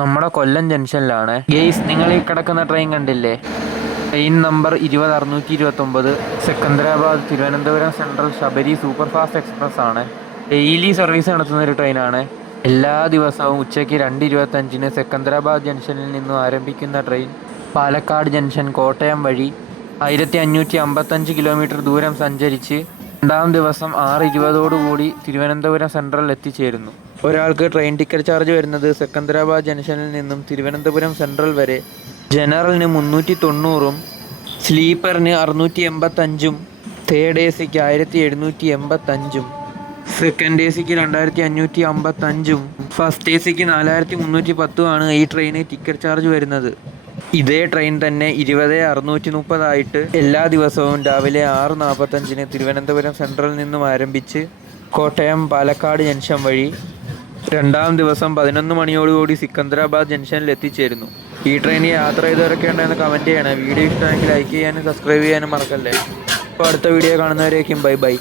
നമ്മുടെ കൊല്ലം ജംഗ്ഷനിലാണ് ഗെയ്സ്. നിങ്ങൾ ഈ കിടക്കുന്ന ട്രെയിൻ കണ്ടില്ലേ? Train number 20 629 Secunderabad Thiruvananthapuram central Sabari super fast express ആണ്. ഡെയിലി സർവീസ് നടത്തുന്ന ഒരു ട്രെയിനാണ്. എല്ലാ ദിവസവും ഉച്ചയ്ക്ക് 2:25 സെക്കന്ദരാബാദ് ജംഗ്ഷനിൽ നിന്നും ആരംഭിക്കുന്ന ട്രെയിൻ പാലക്കാട് ജംഗ്ഷൻ കോട്ടയം വഴി 1555 കിലോമീറ്റർ ദൂരം സഞ്ചരിച്ച് രണ്ടാം ദിവസം 6:20 തിരുവനന്തപുരം സെൻട്രൽ എത്തിച്ചേരുന്നു. ഒരാൾക്ക് ട്രെയിൻ ടിക്കറ്റ് ചാർജ് വരുന്നത് സെക്കന്ദരാബാദ് ജംഗ്ഷനിൽ നിന്നും തിരുവനന്തപുരം സെൻട്രൽ വരെ ജനറലിന് 390, സ്ലീപ്പറിന് 685, തേർഡ് എ സിക്ക് 1785, സെക്കൻഡ് എ സിക്ക് 2555, ഫസ്റ്റ് എ സിക്ക് 4310 ആണ് ഈ ട്രെയിന് ടിക്കറ്റ് ചാർജ് വരുന്നത്. ഇതേ ട്രെയിൻ തന്നെ 20 ആയിട്ട് എല്ലാ ദിവസവും രാവിലെ 6:45 തിരുവനന്തപുരം സെൻട്രലിൽ നിന്നും ആരംഭിച്ച് കോട്ടയം പാലക്കാട് ജംഗ്ഷൻ വഴി രണ്ടാം ദിവസം 11 മണിയോടുകൂടി സിക്കന്ദരാബാദ് ജംഗ്ഷനിൽ എത്തിച്ചേരുന്നു. ഈ ട്രെയിനിൽ യാത്ര ചെയ്തവരൊക്കെ ഉണ്ടെന്ന് കമൻറ്റ് ചെയ്യണേ. വീഡിയോ ഇഷ്ടമെങ്കിൽ ലൈക്ക് ചെയ്യാനും സബ്സ്ക്രൈബ് ചെയ്യാനും മറക്കല്ലേ. അപ്പോൾ അടുത്ത വീഡിയോ കാണുന്നവരേക്കും ബൈ ബൈ.